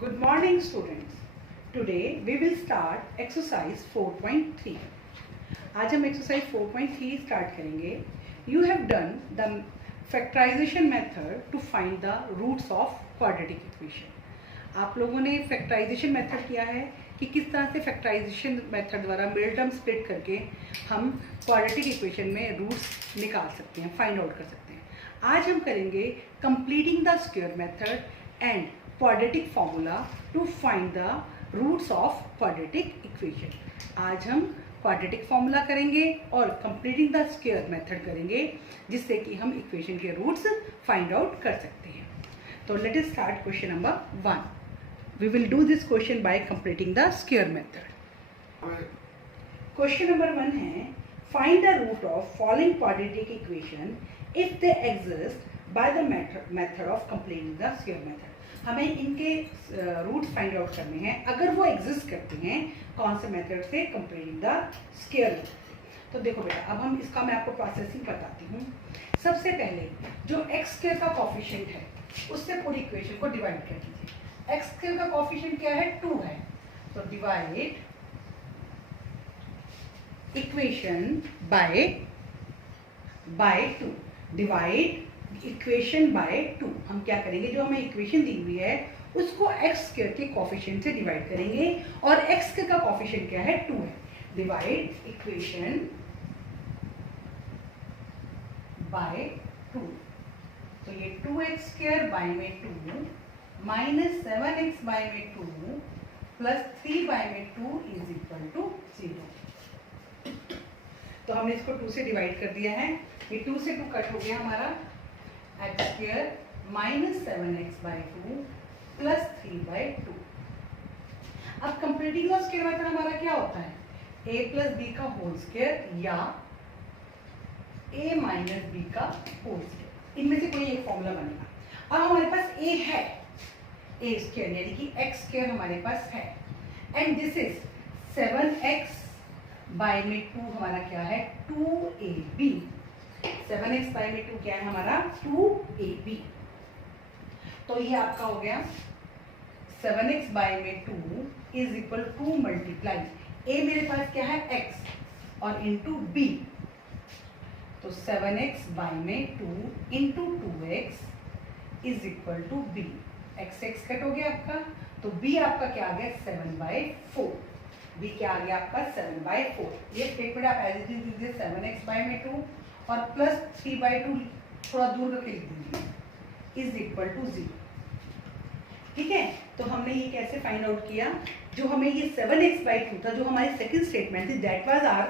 Good morning students. Today we will start exercise 4.3. आज हम exercise 4.3 start करेंगे. You have done the factorization method to find the roots of quadratic equation. आप लोगों ने factorization method किया है कि किस तरह से factorization method द्वारा middle term split करके हम quadratic equation में roots निकाल सकते हैं, find out कर सकते हैं. आज हम करेंगे completing the square method and quadratic formula to find the roots of quadratic equation. आज हम quadratic formula करेंगे और completing the square method करेंगे जिससे कि हम equation के roots find out कर सकते हैं. तो let us start question number 1. We will do this question by completing the square method. Question number 1 है find the root of following quadratic equation if they exist by the method of completing the square method. हमें इनके roots find out करने हैं अगर वो exist करते हैं कौन से मेथड से कंप्लीटिंग द स्क्वायर मेथड से. तो देखो बेटा अब हम इसका मैं आपको प्रोसेसिंग बताती हूँ. सबसे पहले जो एक्स स्क्वायर का कोफिशिएंट है उससे पूरी इक्वेशन को डिवाइड कर दीजिए. एक्स स्क्वायर का कोफिशिएंट क्या है 2 है तो divide equation by 2. Divide equation by 2. हम क्या करेंगे जो हमें इक्वेशन दी हुई है उसको एक्स स्क्वायर के कोफिशिएंट से डिवाइड करेंगे और एक्स स्क्वायर का कोफिशिएंट क्या है 2 है. Divide equation by 2. तो ये 2x स्क्वायर बाय में 2 माइनस 7x बाय में 2 प्लस 3 बाय में 2 इज इक्वल टू 0. तो हमने इसको 2 से डिवाइड कर दिया है. ये 2 से 2 कट हो गया हमारा x square minus 7x by 2 plus 3 by 2. अब कंप्लीटिंग द स्क्वायर मेथड हमारा क्या होता है a प्लस बी का होल स्क्वायर या a माइनस बी का होल स्क्वायर. इनमें से कोई एक फॉर्मूला बनेगा. अब हमारे पास a है a स्क्वायर यानी कि x स्क्वायर हमारे पास है and this is 7x by में 2 हमारा क्या है 2ab. 7x बाई में 2 क्या है हमारा 2ab. तो ये आपका हो गया 7x बाई में 2 is equal to multiply a मेरे पास क्या है x और इंटू b. तो 7x बाई में 2 into 2x is equal to b. x x cut हो गया आपका तो b आपका क्या आ गया 7/4. b क्या आ गया आपका 7/4. ये स्टेटमेंट आप एज इट इज दीजिए 7x बाई में 2 और प्लस 3/2 थोड़ा दूर रख दीजिए इज इक्वल टू 0. ठीक है. तो हमने ये कैसे फाइंड आउट किया जो हमें ये 7x/2 था जो हमारी सेकंड स्टेटमेंट थी दैट वाज आर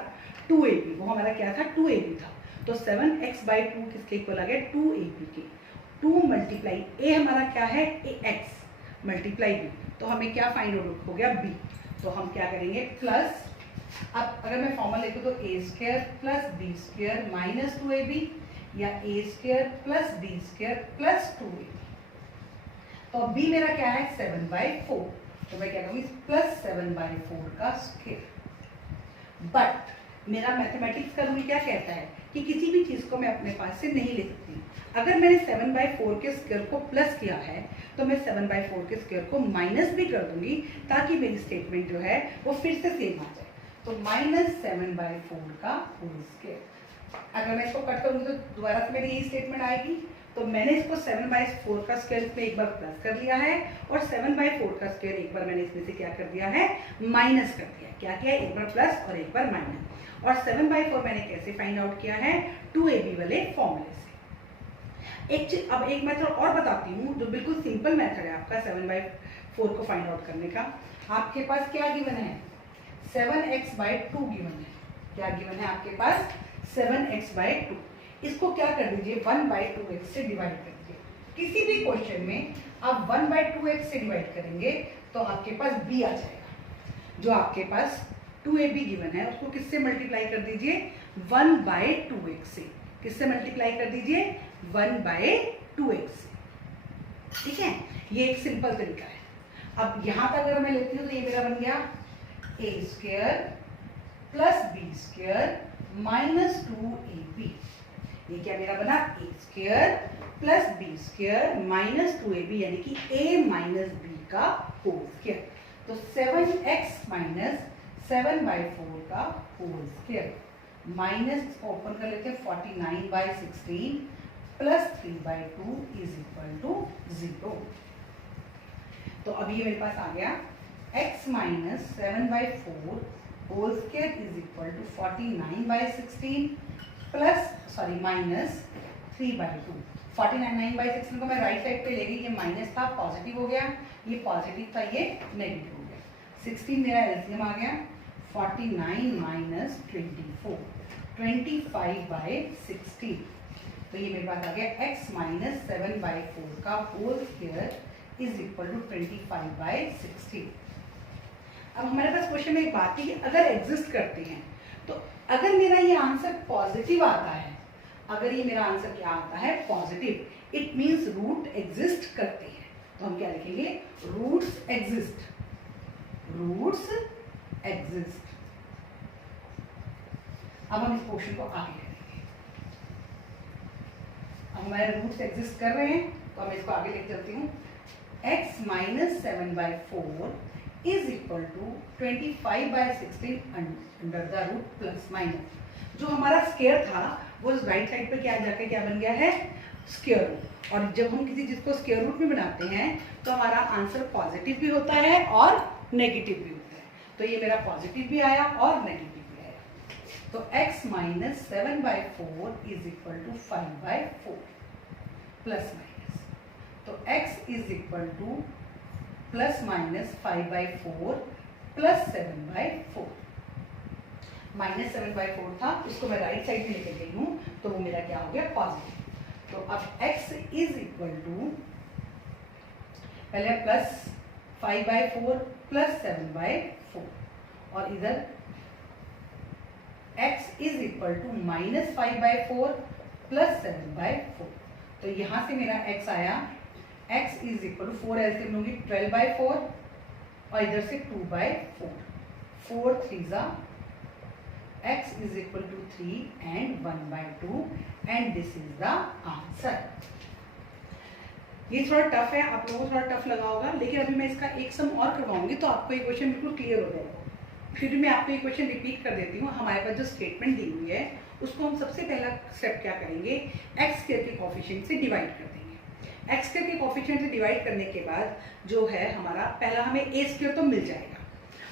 2ab. वो हमारा क्या था 2ab था. तो 7x/2 किसके इक्वल आ गया 2ab के. 2 मल्टीप्लाई a हमारा क्या है x मल्टीप्लाई b. तो हमें क्या फाइंड आउट हो गया b. तो हम क्या करेंगे प्लस अब अगर मैं फॉर्मूला लिखूं तो a square plus b square minus 2ab या a square plus b square plus 2ab. तो b मेरा क्या है 7/4. तो मैं क्या करूंगी प्लस 7/4 का स्क्वायर. बट मेरा मैथमेटिक्स का रूल क्या कहता है कि किसी भी चीज को मैं अपने पास से नहीं ले सकती. अगर मैंने 7/4 के स्क्वायर को प्लस किया है तो मैं 7/4 के स्क्वायर को माइनस भी कर दूंगी ताकि मेरी स्टेटमेंट जो है वो फिर से सेम आ जाए. तो माइनस 7/4 का होल स्क्वायर. अगर मैं इसको कट करूंगी तो दोबारा से मेरी यही स्टेटमेंट आएगी. तो मैंने इसको 7/4 का स्क्वायर में एक बार प्लस कर लिया है और 7/4 का स्क्वायर एक बार मैंने इसमें से क्या कर दिया है माइनस कर दिया. क्या किया एक बार प्लस और एक बार माइनस. और 7/4 मैंने कैसे फाइंड आउट किया है 2ab वाले फॉर्मूले से. एक चीज अब एक मेथड और बताती हूँ जो बिल्कुल सिंपल मेथड है आपका 7/4 को फाइंड आउट करने का. आपके पास क्या गिवन है 7x/2 गिवन है. क्या गिवन है आपके पास 7x/2. इसको क्या कर दीजिए 1/2x से डिवाइड कर दीजिए. किसी भी क्वेश्चन में आप 1/2x से डिवाइड करेंगे तो आपके पास b आ जाएगा. जो आपके पास 2ab गिवन है उसको किससे मल्टीप्लाई कर दीजिए 1/2x से. किससे मल्टीप्लाई कर दीजिए 1/2x से. ठीक है. ये एक सिंपल तरीका है. अब यहां तक अगर मैं लेती हूँ तो ये मेरा बन गया a square plus b square minus 2ab. ये क्या मेरा बना a square plus b square minus 2ab यानी कि a माइनस b का होल स्क्वायर। तो 7x माइनस 7/4 का होल स्क्वायर माइनस ओपन कर लेते हैं 49/16 प्लस 3/2 इज इक्वल टू 0। तो अभी ये मेरे पास आ गया x minus 7/4 whole square is equal to 49/16 plus minus 3/2। 49/16 को मैं राइट साइड पे ले गई, ये माइनस था पॉजिटिव हो गया, ये पॉजिटिव था ये नेगेटिव हो गया। 16 मेरा एलसीएम आ गया 49 माइनस 24 25/16। तो ये मेरे पास आ गया x माइनस 7/4 का whole square is equal to 25/16। अब हमारे पास क्वेश्चन में एक बात है कि अगर एग्जिस्ट करते हैं तो अगर मेरा ये आंसर पॉजिटिव आता है, अगर ये मेरा आंसर क्या आता है positive, it means root exist करते हैं। तो हम क्या लिखेंगे रूट्स एग्जिस्ट, रूट्स एग्जिस्ट। अब हम इस क्वेश्चन को आगे लिखेंगे। अब हमारे रूट्स एग्जिस्ट कर रहे हैं तो मैं इसको आगे लिख चलती हूँ। x minus 7/4 is equal to 25/16 under the root plus minus. जो हमारा स्क्वायर था वो राइट साइड पे क्या जाके क्या बन गया है स्क्वायर रूट। और जब हम किसी चीज को स्क्वायर रूट में बनाते हैं तो हमारा आंसर पॉजिटिव भी होता है और नेगेटिव भी होता है। तो ये मेरा पॉजिटिव भी आया और नेगेटिव भी आया। तो x minus 7/4 is equal to 5/4 plus minus. तो x is equal to plus minus 5/4 plus 7/4। Minus 7/4 था, इसको मैं राइट साइड में लेकर गई हूँ तो वो मेरा क्या हो गया पॉजिटिव। तो अब x इज इक्वल टू पहले प्लस 5/4 प्लस 7/4 और इधर x is equal to minus 5/4 plus 7/4। तो यहां से मेरा x आया x is equal to 4 LCM लूंगी 12/4 और इधर से 2/4 4 3 x is equal to 3 and 1/2 and this is the answer। ये थोड़ा टफ है, आप लोगों को थोड़ा टफ लगा होगा, लेकिन अभी मैं इसका एक सम और करवाऊंगी तो आपको ये क्वेश्चन बिल्कुल क्लियर हो जाएगा। फिर मैं आपको ये क्वेश्चन रिपीट कर देती हूँ। हमारे पास जो स्टेटमेंट दी हुई है उसको हम सबसे पहला स्टेप क्या करेंगे एक्स स्क्वायर के कोएफिशिएंट से डिवाइड कर देंगे। एक्स स्क्वायर के कोएफिशिएंट से डिवाइड करने के बाद जो है हमारा पहला हमें ए स्क्वायर तो मिल जाएगा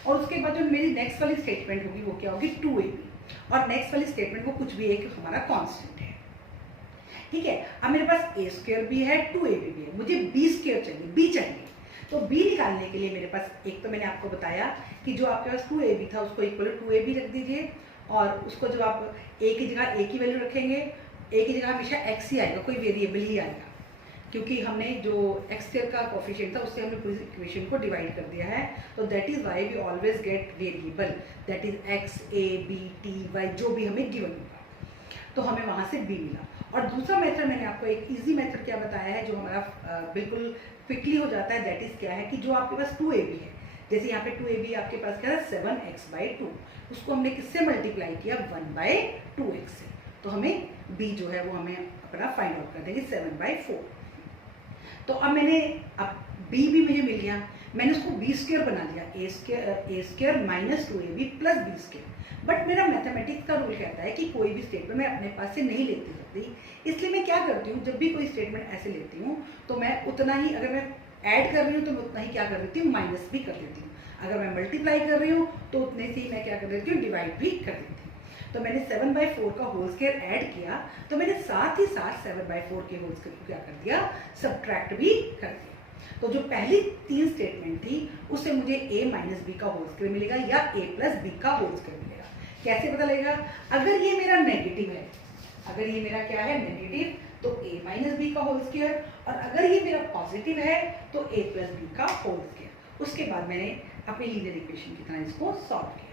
और उसके बाद जो मेरी नेक्स्ट वाली स्टेटमेंट होगी वो क्या होगी 2ab और नेक्स्ट वाली स्टेटमेंट वो कुछ भी है कि हमारा कांस्टेंट है। ठीक है, अब मेरे पास a स्क्वायर भी है 2ab भी है, मुझे b स्क्वायर चाहिए, b चाहिए। तो b निकालने के लिए मेरे पास एक तो मैंने आपको बताया कि जो आपके पास 2ab था उसको इक्वल टू 2ab रख दीजिए और उसको जब आप a की जगह a की वैल्यू रखेंगे a की जगह हमेशा x ही आएगा, कोई वेरिएबल ही आएगा क्योंकि हमने जो एक्स स्क्वायर का कोएफिशिएंट था उससे हमने पूरी इक्वेशन को डिवाइड कर दिया है। तो that is why we always get variable that is x a b t y जो भी हमें गिवन होगा। तो हमें वहां से b मिला। और दूसरा मेथड मैंने आपको एक इजी मेथड क्या बताया है जो हमारा बिल्कुल क्विकली हो जाता है। दैट इज क्या है कि जो आपके पास 2ab है, जैसे यहाँ पे 2ab आपके पास क्या है 7x/2, उसको हमने किससे मल्टीप्लाई किया 1/2x से। तो हमें b जो है वो हमें अपना फाइंड आउट कर देंगे 7/4। तो अब मैंने अब b भी मुझे मिल गया, मैंने उसको b स्क्वायर बना दिया a square minus 2ab plus b square. But मेरा मैथमेटिक्स का रूल कहता है कि कोई भी स्टेटमेंट मैं अपने पास से नहीं लेती सकती, इसलिए मैं क्या करती हूँ जब भी कोई स्टेटमेंट ऐसे लेती हूँ तो मैं उतना ही, अगर मैं ऐड कर रही हूँ तो मैं उतना ही क्या कर देती हूँ माइनस भी कर देती हूँ, अगर मैं मल्टीप्लाई कर रही हूँ तो उतने से ही मैं क्या कर देती हूँ डिवाइड भी कर देती हूँ। तो मैंने 7/4 का होल स्क्वायर ऐड किया तो मैंने साथ ही साथ 7/4 के होल स्क्वायर को क्या कर दिया सब्ट्रैक्ट भी कर दिया। तो जो पहली 3 स्टेटमेंट थी उससे मुझे a माइनस बी का होल स्क्वायर मिलेगा या a प्लस बी का होल स्क्वायर मिलेगा। कैसे पता लगेगा? अगर ये मेरा नेगेटिव है, अगर ये मेरा क्या है नेगेटिव तो a माइनस बी का होल स्क्वायर, और अगर ये मेरा पॉजिटिव है तो a प्लस बी का होल स्क्वायर। उसके बाद मैंने अपनी लीनियर इक्वेशन की तरह इसको सॉल्व किया।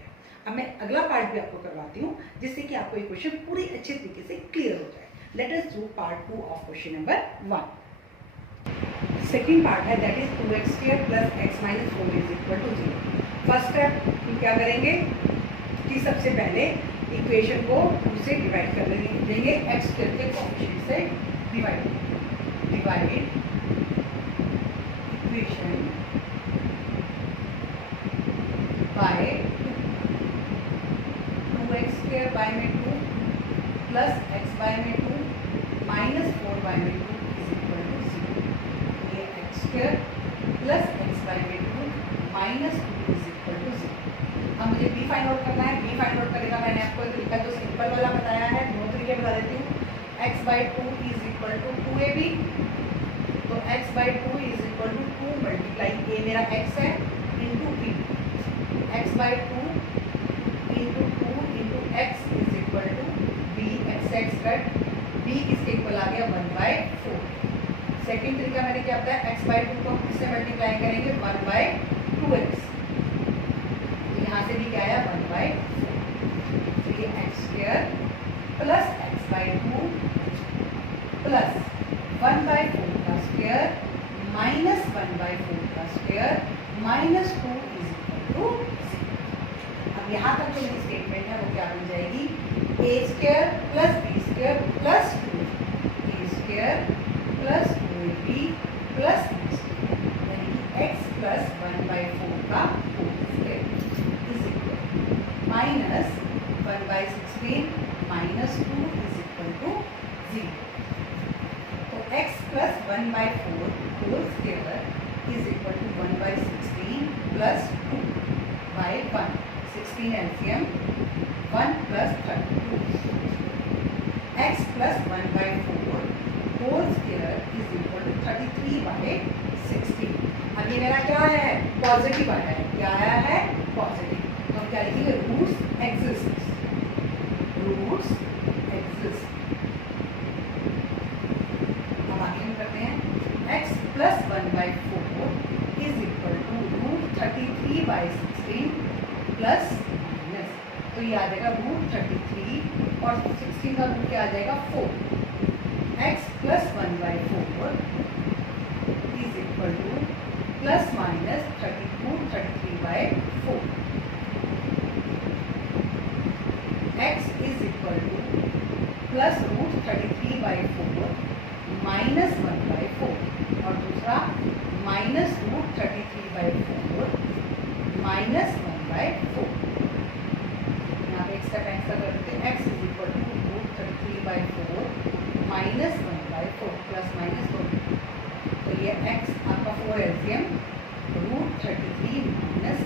अब मैं अगला पार्ट भी आपको करवाती हूँ जिससे कि आपको इक्वेशन पूरी अच्छे तरीके से क्लियर हो जाए। Let us do part 2 of question number 1। Second part है that is 2x² plus x minus 4 is equal to 0। First step हम क्या करेंगे कि सबसे पहले इक्वेशन को 2 से डिवाइड कर देंगे, x स्क्वायर के कोएफिशिएंट से divide equation minus 2 is equal to 0। अब मुझे b फाइंड आउट करना है। b फाइंड आउट करने का मैंने आपको एक तरीका जो सिंपल वाला बताया है, दो तरीके बता देती हूँ। x/2 is equal to 2ab, तो x/2 is equal to 2 multiply a मेरा x है into b, x/2 into 2 into x is equal to b, x cut b किसके इक्वल आ गया 1/4। सेकेंड तरीका मैंने क्या बताया, x/2 को किससे मल्टीप्लाई करेंगे 1/2x, यहाँ से भी क्या आया 1/4। तो ये x² प्लस x/2 प्लस 1/4 का स्क्वायर माइनस 1/4 का square minus 2 is equal to 0। अब यहाँ तक जो मेरी स्टेटमेंट है वो क्या बन जाएगी, a² plus b² plus 2a² plus 2ab plus b², यानी कि x प्लस 1/4 का whole square is equal minus 1/16 minus 2 is equal to 0। तो x plus 1/4 whole square is equal to 1/16 plus 2 by 1, 16 LCM 1 plus 32, x plus 1/4 whole square is equal to 33/16। अब ये मेरा क्या आया है, पॉजिटिव आया है। क्या आया है, पॉजिटिव। तो हम क्या लिखेंगे, रूट्स एग्जिस्ट, रूट्स एग्जिस्ट। अब आगे हम करते हैं, x plus 1/4 is equal to root 33/16 plus minus, तो ये आ जाएगा रूट 33 और 16 का रूट क्या आ जाएगा 4। x plus 1/4 is equal to plus minus 33/4। x is equal to plus root 33/4 minus 1/4 और दूसरा माइनस रूट 33/4 माइनस 1/4। यहाँ पे x का कैंसिल कर देते हैं, x is equal to root 33/4 minus 1/4 plus minus 2, तो ये x आपका 4 एलसीएम रूट 33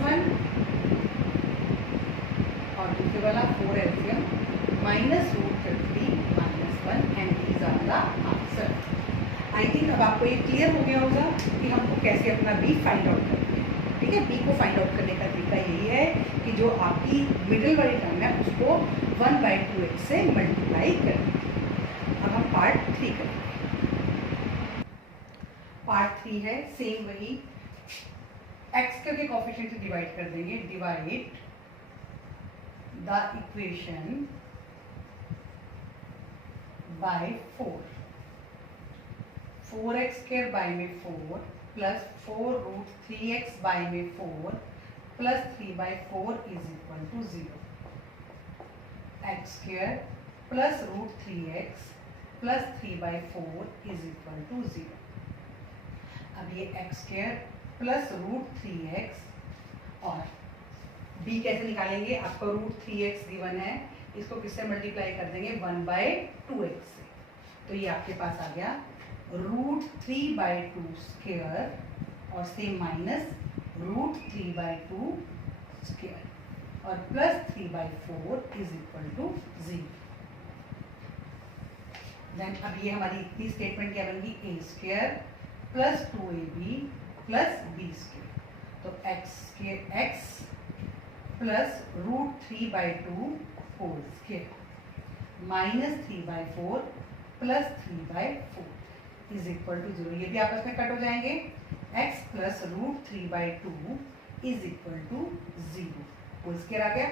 माइनस 1 और दूसरे वाला 4 LCM minus root 33 minus 1 and these are the answer. I think अब आपको ये क्लियर हो गया होगा कि हमको कैसे अपना b फाइंड आउट करना है। ठीक है, b को फाइंड आउट करने का तरीका यही है कि जो आपकी मिडिल वाली टर्म है उसको 1/2x से मल्टीप्लाई करना। अब हम पार्ट 3 करेंगे। पार्ट 3 है सेम वही, x के कोएफिशिएंट से डिवाइड कर देंगे। Divide the equation by 4, 4x² by में 4 प्लस 4 रूट 3x बाय में 4 plus 3/4 is equal to 0। x² plus root 3x plus 3/4 is equal to 0। अब ये x² प्लस रूट 3x और b कैसे निकालेंगे, आपका रूट 3x गिवन है, इसको किससे मल्टीप्लाई कर देंगे 1/2x से, तो ये आपके पास आ गया रूट 3/2 स्क्वायर और सेम माइनस रूट 3/2 स्क्वायर और plus 3/4 is equal to 0। Then अब ये हमारी इतनी स्टेटमेंट क्या बनेगी, a² plus 2ab plus b², तो x plus root 3/2 whole square minus 3/4 plus 3/4 is equal to 0। ये भी आपस में कट हो जाएंगे। x plus root 3/2 is equal to 0, whole square आ गया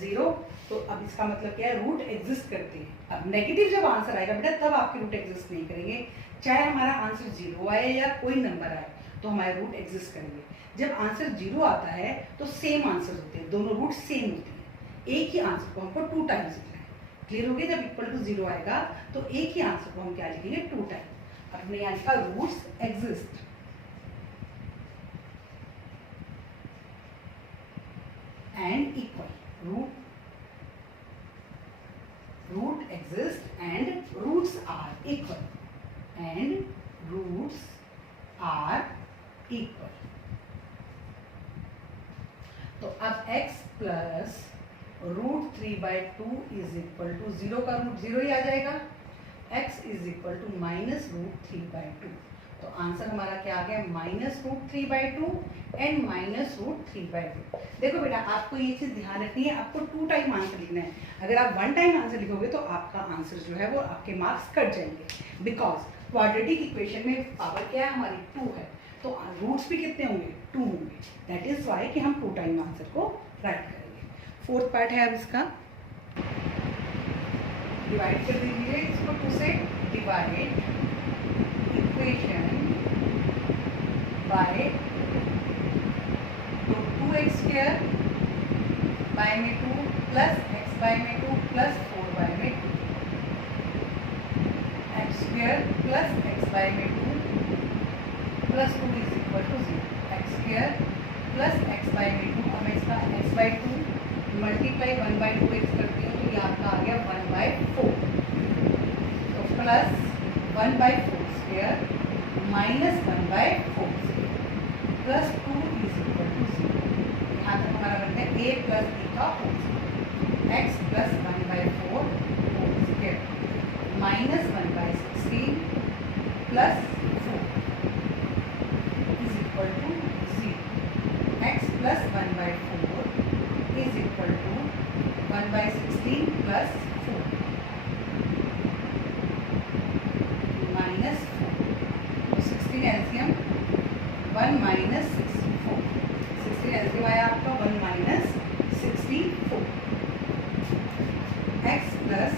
0। तो अब इसका मतलब क्या है, रूट एग्जिस्ट करते हैं। अब नेगेटिव जब आंसर आएगा बेटा तब आपके रूट एग्जिस्ट नहीं करेंगे, चाहे हमारा आंसर 0 आए या कोई नंबर आए तो हमारे रूट एग्जिस्ट करेंगे। जब आंसर 0 आता है तो सेम आंसर होते हैं, दोनों रूट सेम होते हैं। एक ही आंसर को हमको 2 टाइम्स लिखना है। क्लियर हो गया, जब इक्वल टू 0 आएगा तो एक ही आंसर को हम क्या लिखेंगे 2 टाइम। अब हमने यहाँ लिखा roots exist and equal, root exist and roots are equal, and roots are equal। तो अब x plus √3/2 is equal to 0 का रूट 0 ही आ जाएगा, x इज इक्वल टू -√3/2। तो आंसर हमारा क्या आ गया, -√3/2 एंड -√3/2। देखो बेटा, आपको ये चीज ध्यान रखनी है, आपको 2 टाइम आंसर लिखना है। अगर आप 1 टाइम आंसर लिखोगे तो आपका आंसर जो है वो आपके मार्क्स कट जाएंगे, बिकॉज क्वाड्रेटिक इक्वेशन में पावर क्या है हमारी 2 है, तो रूट्स भी कितने होंगे, 2 होंगे। दैट इज वाई कि हम 2 टाइम आंसर को राइट करेंगे। फोर्थ पार्ट है अब इसका, डिवाइड कर दीजिए इसको 2 से, डिवाइड इक्वेशन बाय, तो 2x² बाय में 2 प्लस x बाय में 2 प्लस 4 बाय में 2, x² प्लस x बाय में 2 plus 2 is equal to 0, x² plus x by में 2। अब मैं इसका x/2 मल्टीप्लाई 1/2x करती हूँ, तो ये आपका आ गया 1/4, तो plus 1/4² minus 1/4² plus 2 is equal to 0। यहाँ तक हमारा बनता है a प्लस b का whole square, x plus 1/4 whole square minus 1/16 plus 4 is equal to 0, x plus 1/4 is equal to 1/16 plus 4 minus 4, तो 16 एलसीएम 1 माइनस 64, 16 एलसीएम आया आपका 1 minus 64, x plus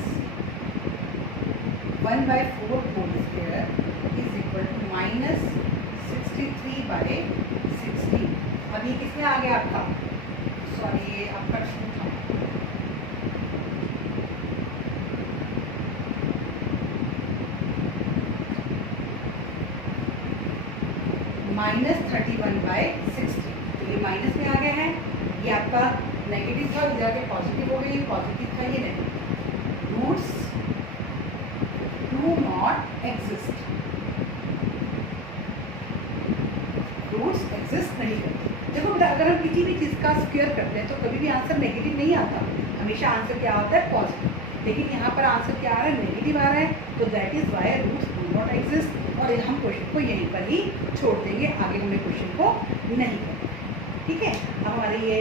1/4 whole square is equal to minus 63/16। अब ये किसमें आ गया आपका, sorry ये आपका 2 था, -31/60, तो ये माइनस में आ गया है, ये आपका नेगेटिव था, इधर आके पॉजिटिव हो गया, ये पॉजिटिव था, ये negative. Roots do not exist, roots exist नहीं करते। देखो बेटा, अगर हम किसी भी चीज़ का स्क्वायर करते हैं तो कभी भी आंसर नेगेटिव नहीं आता, हमेशा आंसर क्या होता है, पॉजिटिव। लेकिन यहाँ पर आंसर क्या आ रहा है, नेगेटिव आ रहा है, तो that is why roots do not exist, और हम क्वेश्चन को यहीं पर ही छोड़ देंगे, आगे हमने क्वेश्चन को नहीं करना है। ठीक है, अब हमारे ये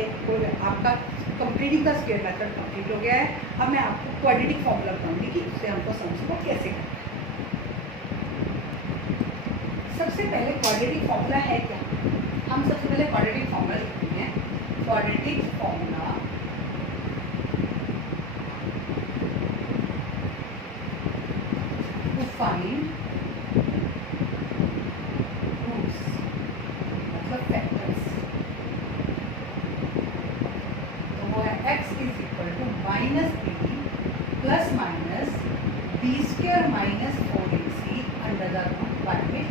आपका कंप्लीटिंग का स्क्वायर मेथड कंप्लीट हो गया है। अब मैं आपको क्वाड्रेटिक फॉर्मूला बताऊंगी कि उससे हमको समझ को कैसे करना है। सबसे पहले क्वाड्रेटिक फॉर्मूला है क्या, हम सबसे पहले क्वाड्रेटिक फॉर्मूला लिखते हैं। Quadratic formula to find roots, मतलब फैक्टर्स, तो वो है x is equal to -b plus minus b² minus 4ac under the root y में।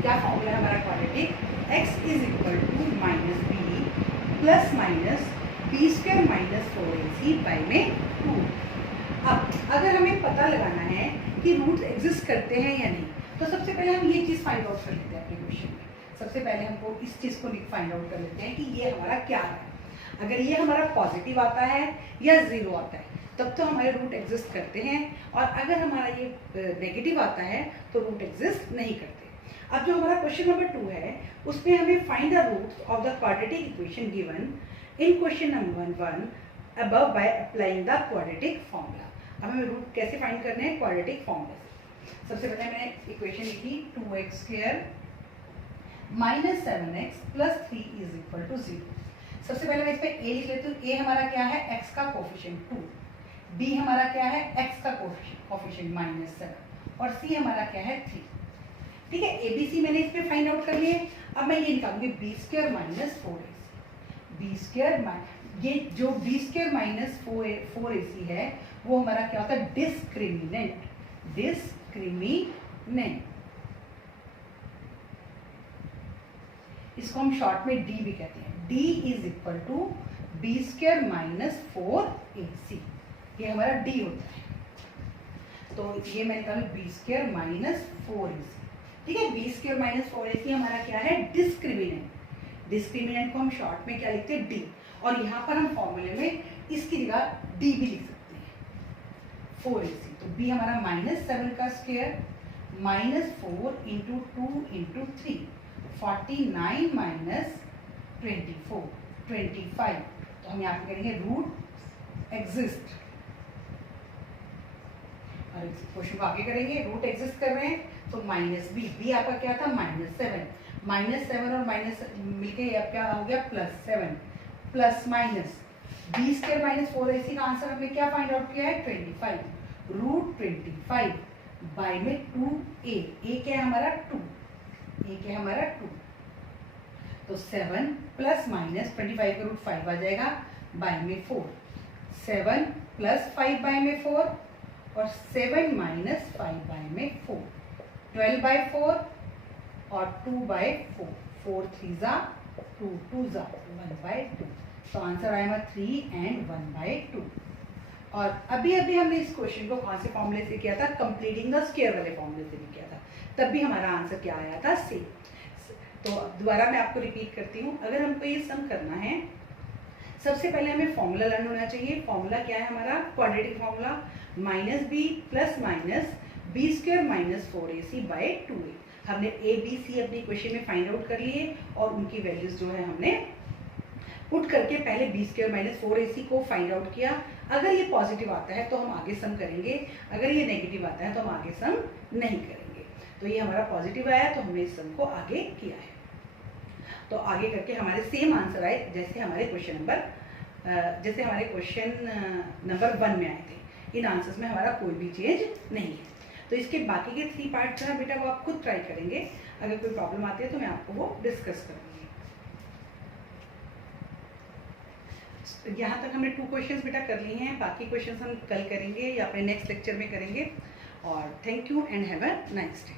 क्या फॉर्मूला है हमारा quadratic, x is equal to -b plus minus b² minus 4ac by में 2। अब अगर हमें पता लगाना है कि रूट्स एग्जिस्ट करते हैं या नहीं, तो सबसे पहले हम ये चीज़ फाइंड आउट कर लेते हैं अपने क्वेश्चन में। सबसे पहले हमको इस चीज़ को फाइंड आउट कर लेते हैं कि ये हमारा क्या है। अगर ये हमारा पॉजिटिव आता है या 0 आता है तब तो हमारे रूट एग्जिस्ट करते हैं, और अगर हमारा ये नेगेटिव आता है तो रूट एग्जिस्ट नहीं करते। अब जो हमारा क्वेश्चन नंबर 2 है उसमें हमें find the roots of the quadratic equation given in question number 1 above by applying the quadratic formula. अब हमें रूट कैसे फाइंड करने हैं, क्वाड्रेटिक फॉर्मूला से। सबसे पहले मैंने इक्वेशन लिखी 2x² minus 7x plus 3 is equal to 0। सबसे पहले मैं इस पर a लिख लेती हूँ। a हमारा क्या है, x का कोफिशिएंट 2, b हमारा क्या है, x का कोफिशिएंट -7, और c हमारा क्या है 3। ठीक है, a b c मैंने इस पर फाइंड आउट कर लिए। अब मैं ये निकालूंगी b² माइनस 4ac, ये जो b² माइनस 4ac है वो हमारा क्या होता है, डिस्क्रिमिनेंट। इसको हम शॉर्ट में d भी कहते हैं। d is equal to b² minus 4ac, ये हमारा d होता है। तो ये मैं निकालू b² माइनस 4ac। ठीक है, b² माइनस 4ac हमारा क्या है, डिस्क्रिमिनेंट। डिस्क्रिमिनेंट को हम शॉर्ट में क्या लिखते हैं, डी, और यहाँ पर हम फॉर्मूले में इसकी जगह डी भी लिख सकते हैं 4ac। तो b हमारा -7 का स्क्वायर -4 इंटू 2 इंटू 3 49 माइनस 24 25। तो हम यहाँ पे करेंगे रूट एग्जिस्ट, और क्वेश्चन को आगे करेंगे, रूट एग्जिस्ट कर रहे हैं तो माइनस बी आपका क्या था -7 और माइनस मिलके अब क्या हो गया +7 plus minus B square -4ac का आंसर हमने क्या फाइंड आउट किया है 25 रूट 25 बाय में 2a क्या है हमारा 2 तो 7 प्लस माइनस 25 का रूट 5 आ जाएगा बाय में 4 7 प्लस 5 बाय में 4 और 7 माइनस 5 बाय में 4 12 बाय 4 और 2 बाय 4 4 3 जा 2 2 जा 1 बाय 2। तो आंसर आएगा 3 एंड 1 बाय 2। और अभी हमने इस क्वेश्चन को कौन से फॉर्मूले से किया था, कंप्लीटिंग द स्क्वायर वाले फॉर्मूले से भी किया था, तब भी हमारा आंसर क्या आया था सेम। तो दोबारा मैं आपको रिपीट करती हूँ, अगर हमको ये सम करना है सबसे पहले हमें फॉर्मूला लर्न होना चाहिए। फॉर्मूला क्या है हमारा, quadratic formula -b plus minus B square -4ac by 2a। हमने a b c अपनी क्वेश्चन में फाइंड आउट कर लिए और उनकी वैल्यूज जो है हमने पुट करके पहले बी स्क्वायर -4ac को फाइंड आउट किया। अगर ये पॉजिटिव आता है तो हम आगे सम करेंगे, अगर ये नेगेटिव आता है तो हम आगे सम नहीं करेंगे। तो ये हमारा पॉजिटिव आया तो हमने इस सम को आगे किया है। तो आगे करके हमारे सेम आंसर आए जैसे हमारे क्वेश्चन नंबर 1 में आए थे। इन आंसर्स में हमारा कोई भी चेंज नहीं है। तो इसके बाकी के 3 पार्ट जो है बेटा वो आप खुद ट्राई करेंगे, अगर कोई प्रॉब्लम आती है तो मैं आपको वो डिस्कस करूँगी। यहाँ तक हमने 2 क्वेश्चंस बेटा कर लिए हैं, बाकी क्वेश्चंस हम कल करेंगे या अपने नेक्स्ट लेक्चर में करेंगे। और thank you and have a nice day.